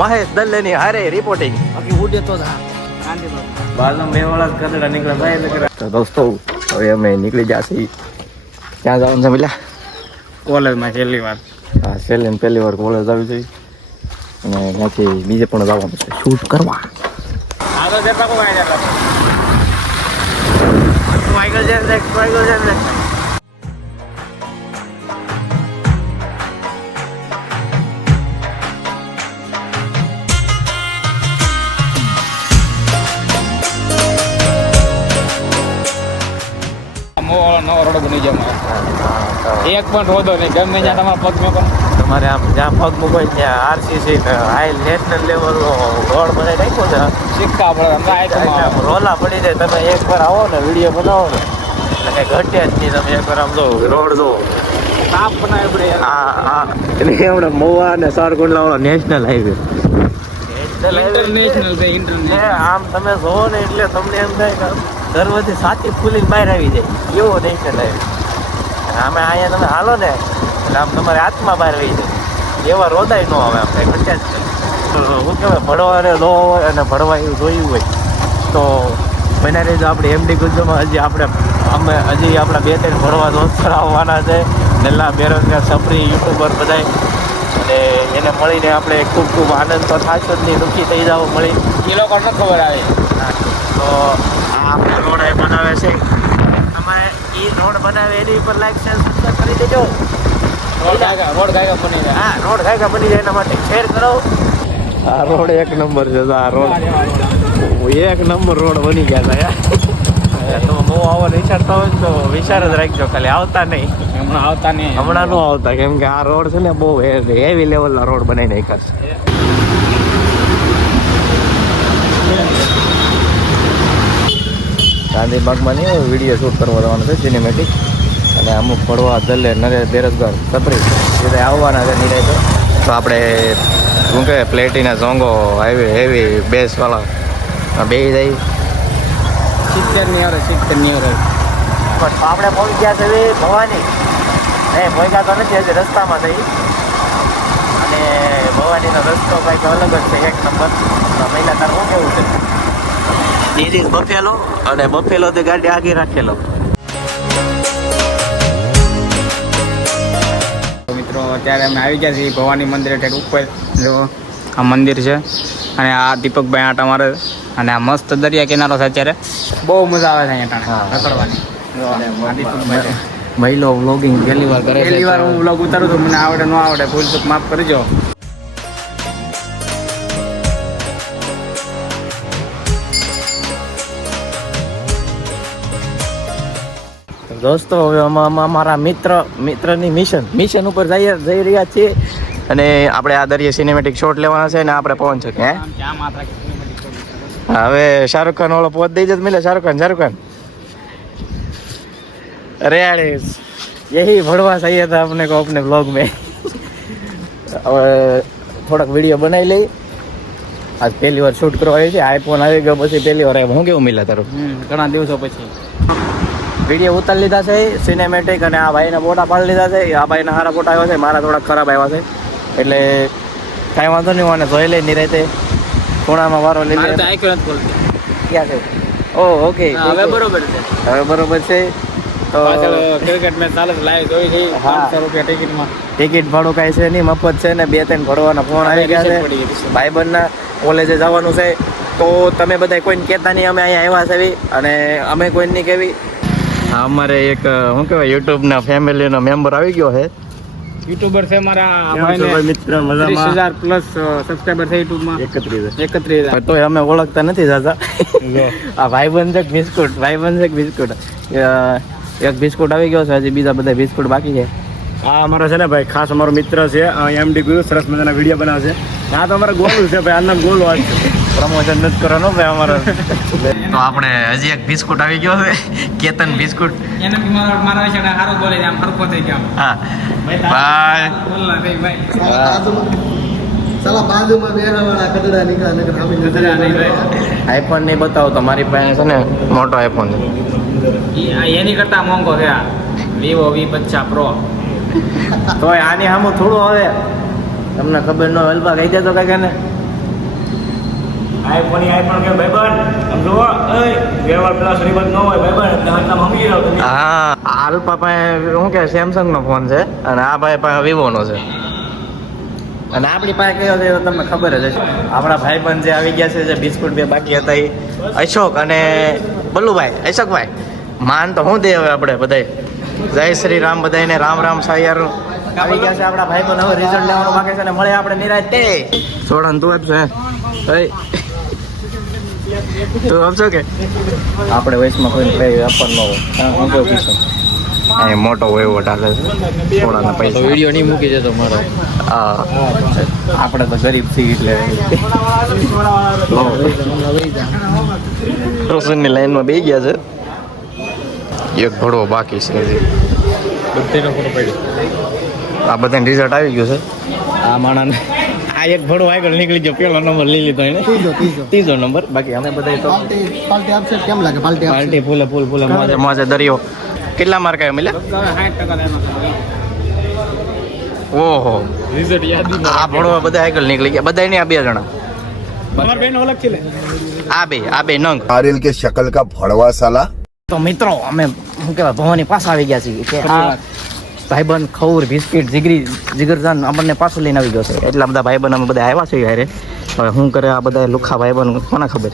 મહેશ દલ્લેની હારે રિપોર્ટિંગ બાકી ઉડે તો બાલમ બે વાળા કદડા નીકળે ભાઈ. તો દોસ્તો હવે અમે નીકળી જશે. ક્યાં જવાનું છે પેલા? કોલેજમાં છેલ્લી વાર. હા, છેલ્લી પહેલી વાર કોલેજ આવી છે અને ત્યાંથી બીજે પણ જવાનું છે શૂટ કરવા. આગળ જતા કોઈ માઇકલ જેક્સન નવો રોડ બની જાય. એક પણ રોડો નહીં, ગમે ત્યાં તમારા પગ મેકો. તમારે આમ જ્યાં પગ મૂકો ત્યાં આરસીસી હાઈ નેશનલ લેવલનો રોડ બનાવી નાખ્યો છે. સિક્કા પડે રોલા પડી જાય. તમે એકવાર આવો ને વિડીયો બનાવો ને એટલે કંઈ ઘટે જ નહીં. તમે એકવાર આમ જો રોડ જો સાફ બનાવી પડે. હા એટલે હમણાં મહુવા અને સારકુંડલા વાળો નેશનલ હાઈવે. ઇન્ટરનેશનલ છે, ઇન્ટરનેશનલ. આમ તમે જોવો ને એટલે તમને એમ થાય કે દરવાજે સાચી ફૂલીને બહાર આવી જાય એવો નેશનલ હાઈવે. આમે અહીંયા તમે હાલો ને એટલે આમ તમારે હાથમાં બહાર આવી જાય એવા રોદાય ન આવે. આમ કંઈ ઘટે જ નહીં. શું કહેવાય, ભણવાને ન હોય અને ભણવા એવું જોયું હોય તો બના રહેજો. આપણે એમડી ગુજમાં હજી અમે હજી આપણા 2-3 ભણવા દોસ્તર આવવાના છે. નલ્લા બેરોજગાર સફરી યુટ્યુબર બધાય, અને એને મળીને આપણે ખૂબ ખૂબ આનંદ તો થશે જ નહીં, દુઃખી થઈ જાવ મળી. એ લોકો ન ખબર આવે. તો આ આપણે રોડ એ બનાવે છે. તમારે એ રોડ બનાવે એની ઉપર લાઈક શેર સબસ્ક્રાઈબ કરી દેજો. રોડ ગાયકા બની જાય. હા, રોડ ગાયકા બની જાય એના માટે શેર કરો. આ રોડ એક નંબર છે. આ રોડ એક નંબર રોડ બની ગયા હતા. તમે બહુ આવવાનો વિચારતા હોય તો વિચાર જ રાખજો, ખાલી આવતા નહીં. હમણાં આવતા નહીં. હમણાં ન આવતા, કેમ કે આ રોડ છે ને બહુ હેવી લેવલના રોડ બનાવી નાખ્યા છે. ગાંધીબાગમાં નહીં વિડીયો શૂટ કરવા જવાનું છે સિનેમેટિક, અને અમુક પડવા દલ્લે બેરોજગાર સપરી એ આવવાના છે નિરાય. તો આપણે શું કહે પ્લેટીના ઝોંગો હાઈવે હેવી બેસવાળા બે જાય 70 ની આવે. પણ આપણે પહોંચી ગયા છે ભવાની. નહીં પહોંચ્યા તો નથી, હજી રસ્તામાં થઈ. અને ભવાનીનો રસ્તો કંઈક અલગ જ છે, એક નંબર. મહિલા તાર શું કેવું છે? દીદી બફેલો અને બફેલોથી ગાડી આગી રાખેલો. મિત્રો અત્યારે અમે આવી ગયા છીએ ભવાની મંદિર ઠેઠ ઉપર. જો આ મંદિર છે અને આ દીપકભાઈ આટા મારે, અને આ મસ્ત દરિયા કિનારો છે. અત્યારે બહુ મજા આવે છે અહીંયા રખડવાની. મહિલો વ્લોગિંગ પહેલી વાર કરે છે. પહેલી વાર હું વ્લોગ ઉતારું તો મને આવડે ન આવડે, ભૂલ ચૂક માફ કરજો. દોસ્તો હવે અમારા મિત્રની મિશન ઉપર જઈ રહ્યા છીએ, અને આપણે આ દરિયા સિનેમેટિક શોટ લેવાના છે. અને આપણે પવન છે હે હવે શાહરુખ ખાન વાળો પોત દઈ જ મિલે. શાહરુખ ખાન अरे यार यही भड़वा चाहिए था अपने को अपने ब्लॉग में. હવે થોડાક વિડીયો બનાવી લઈ. આજ પહેલી વાર શૂટ કરવા આવી છે. આઈફોન આવી ગયો પછી પહેલી વાર આવ્યો. હું કેવું મિલા તારું? ઘણા દિવસો પછી વિડીયો ઉતારી લીધા છે સિનેમેટિક, અને આ ભાઈના ફોટા પાડી લીધા છે. આ ભાઈના સારા ફોટા આવ્યા છે, મારા થોડાક ખરાબ આવ્યા છે. એટલે કાંઈ વાંધો નહીં, મને જોઈ લઈ નિરાતે ખૂણામાં વારો લઈ લે. ક્યાં છે? ઓહ ઓકે, હવે બરોબર છે. હવે બરોબર છે. તો ક્રિકેટ મેચ ચાલે છે, લાઈવ જોઈ છે. 500 રૂપિયા ટિકિટમાં. ટિકિટ ભાડું કાંઈ છે નહીં, મફત છે ને. 2-3 ભરવાના ફોન આવી ગયા છે. ભાઈબંધના કોલેજે જવાનું છે, તો તમે બધા કોઈને કહેતા નહીં અમે અહીંયા આવ્યા છે, અને અમે કોઈને નહીં કહેવી. હા, અમારે એક શું કહેવાય યુટ્યુબના ફેમિલીનો મેમ્બર આવી ગયો છે. યુટ્યુબર છે મારા મિત્ર, મજામાં 30,000 પ્લસ સબસ્ક્રાઇબર છે યુટ્યુબમાં. 31,000. તો અમે ઓળખતા નથી દાદા. આ ભાઈબંધ છે બિસ્કુટ, એક બિસ્કુટ આવી ગયો છે, હજી બીજા બધા બિસ્કુટ બાકી છે. હા, અમારો છે ને ભાઈ ખાસ અમારો મિત્ર છે એમડી ગુરુ, સરસ મજાના વિડીયો બનાવે છે. હા, તો અમારે ગોલું છે ભાઈ, આનું ગોલું આજ છે. પ્રમોશન નથી કરવાનું ભાઈ અમારે. તો આપણે હજી એક બિસ્કુટ આવી ગયો છે, કેતન બિસ્કુટ. એનાથી મારા વિશે સારું બોલે છે, આમ હરખો થઈ ગયો. હા બાય. બોલના નહીં ભાઈ. સાલા બાજુમાં બેરાવાળા કદડા નીકળ્યા. આઈફોન નહીં બતાવો તો મારી પાસે છે ને મોટો આઈફોન છે. એની કરતા મોંઘો છે આ Vivo V50 Pro. તો આની સામું થોડું હવે તમને ખબર ન હોય અલ્પા કહી દેતો કાકા ને. આઈફોન કે ભાઈબંધ આમ જોવો એ વ્યવહાર પેલા શ્રીમત ન હોય ભાઈબંધ એટલે હાથમાં મમ્મી રહ્યો તમે. હા આ અલ્પા પાસે શું કે સેમસંગ નો ફોન છે અને આ ભાઈ પાસે વિવો નો છે. અને આપણી પાસે કયો છે એ તો તમને ખબર જ હશે. આપણા ભાઈબંધ જે આવી ગયા છે જે બિસ્કુટ બે બાકી હતા એ અશોક અને બલ્લુભાઈ. અશોકભાઈ માન તો શું દે હવે આપણે બધાય. જય શ્રી રામ બધાને રામ રામ સાયર. આવી ગયા છે આપણા ભાઈબંધ. હવે રિઝલ્ટ લેવાનું બાકી છે ને મળે આપણે નિરાંતે. છોડન તું આપશે હે તું આપશો કે આપણે વયસમાં કોઈને કઈ આપવાનું ન હોય. હું કેવું કીધું અહીં મોટો હોય એવો ટાલે છે થોડાના પૈસા વિડીયો નહીં મૂકી દેતો મારો. હા આપણે તો ગરીબ છીએ એટલે રોશનની લાઈનમાં બેસી ગયા છે. એક ભડવો બાકી છે હજી. આ બધાને રિઝલ્ટ આવી ગયું છે. આ માણાને આ એક ભડવો આગળ નીકળી ગયો. પેલો નંબર લઈ લીધો એને. ત્રીજો નંબર. બાકી અમે બધા તો પાર્ટી આપશે કેમ લાગે? પાર્ટી આપશે. પાર્ટી ફૂલે મોજે મોજે દરિયો. કેટલા માર્ક આવ્યા મળ્યા? ઓહો આ ભણવા બધા આગળ નીકળી ગયા. બધા આ બે જણા. આ બે નંગ. नारियल के शक्ल का भड़वा साला. તો મિત્રો અમે શું કહેવાય ભવાની પાછા આવી ગયા છીએ કે આ ભાઈબંધ ખૌર બિસ્કિટ જીગરજાન આપણને પાછું લઈને આવી ગયો છે. એટલા બધા ભાઈબંધ અમે બધા આવ્યા છીએ હારે. હવે શું કરે આ બધા લુખા ભાઈબંધ કોને ખબર.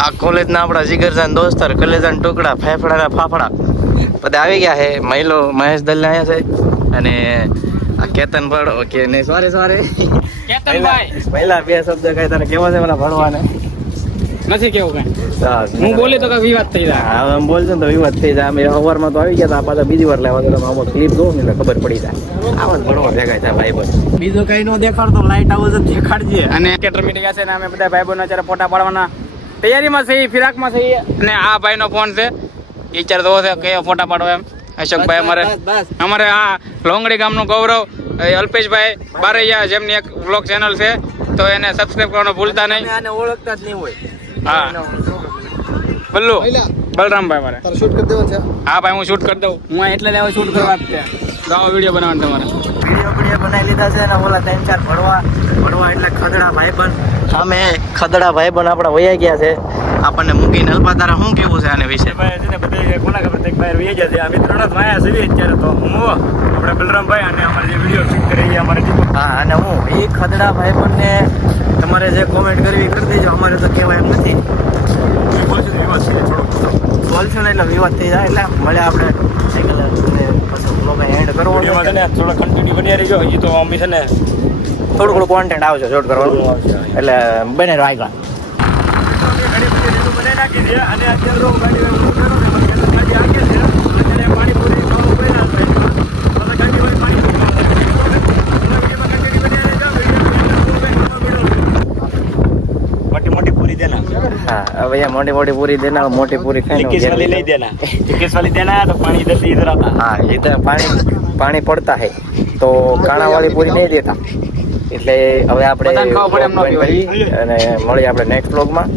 આ કોલેજના આપણા જીગરજાન દોસ્તાર કલેજાન ટુકડા ફેફડાના ફાફડા બધા આવી ગયા છે. મહિલો મહેશ દલ્લા અહીંયા છે અને આ કેતન ભડો કે નહીં સોરી પહેલા બે શબ્દ કઈ તને કેવો છે મને ભણવાને નથી કેવું કઈ હું બોલી તો કઈ વિવાદ થઈ જાય. હવે આમ બોલશે ને તો વિવાદ થઈ જાય. અમે સવારમાં તો આવી ગયા હતા. પાછા બીજી વાર લેવા તો આમાં ક્લિપ જોઉં ને એટલે ખબર પડી જાય. આવા જ ભણવા ભેગા થાય ભાઈ બસ. બીજો કઈ ન દેખાડતો લાઈટ આવો છે દેખાડજે. અને કેટર મીટિંગ છે ને અમે બધા ભાઈ બહેનો અત્યારે ફોટા પાડવાના તૈયારીમાં છે, ફિરાકમાં છે. અને આ ભાઈનો ફોન છે. વિચાર તો છે કયો ફોટા પાડો એમ. અશોકભાઈ અમારે આ લોંગડી ગામનું ગૌરવ અલ્પેશભાઈ બારૈયા જેમની એક વ્લોગ ચેનલ છે તો એને સબસ્ક્રાઇબ કરવાનું ભૂલતા નહીં. આને ઓળખતા જ નહીં હોય. હા બલ્લુ બલરામભાઈ મારે શૂટ કરી દેવાનું છે. હા ભાઈ હું શૂટ કરી દઉં. હું એટલે લેવા શૂટ કરવા જ છે. ગાવો વિડીયો બનાવવાનો તમારે. વિડીયો બનાવી લીધા છે ને ઓલા 3-4 ભણવા એટલે ખદડા ભાઈબંધ. અમે ખદડા ભાઈબંધ આપણા વયા ગયા છે. આપણને મૂકીને અલ્પા તારા શું કેવું છે આને વિશે? ભાઈ છે ને બધે કોના ખબર છે બહાર વહી ગયા છે. અમે ત્રણ જ વાયા છીએ અત્યારે તો હું આપણે બલરામભાઈ અને અમારે જે વિડીયો શૂટ કરી એ અમારે હા અને હું એ ખદડા ભાઈબંધને તમારે જે કોમેન્ટ કરવી કરી દેજો. અમારે તો કહેવાય એમ નથી. બોલશું ને એટલે વિવાદ થઈ જાય. એટલે મળે આપણે સાયકલ એન્ડ કરવો વિડીયોમાં છે ને થોડો કન્ટિન્યુ બની રહી ગયો એ તો અમે છે ને થોડું કોન્ટેન્ટ આવશે શૂટ કરવાનું એટલે બને આગળ. ઘણી બધી રીલો બનાવી નાખી છે અને અત્યારે તો ગાડી આગળ છે. અત્યારે પાણીપુરી ખાવા પડ્યા છે. તમે ગાડી હોય પાણીપુરી મોટી પૂરી દેના. હા હવે ये मोटी मोटी पूरी देना. मोटी पूरी खाई 21 वाली नहीं देना. 21 वाली देना तो पानी जल्दी इधर आता. हाँ इधर पानी पड़ता है तो काણા વાળી પૂરી નહીં દેતા. એટલે હવે આપણે બધાને ખાવા પડે એમ ન કહેવાય. અને મળીએ આપણે નેક્સ્ટ વ્લોગમાં.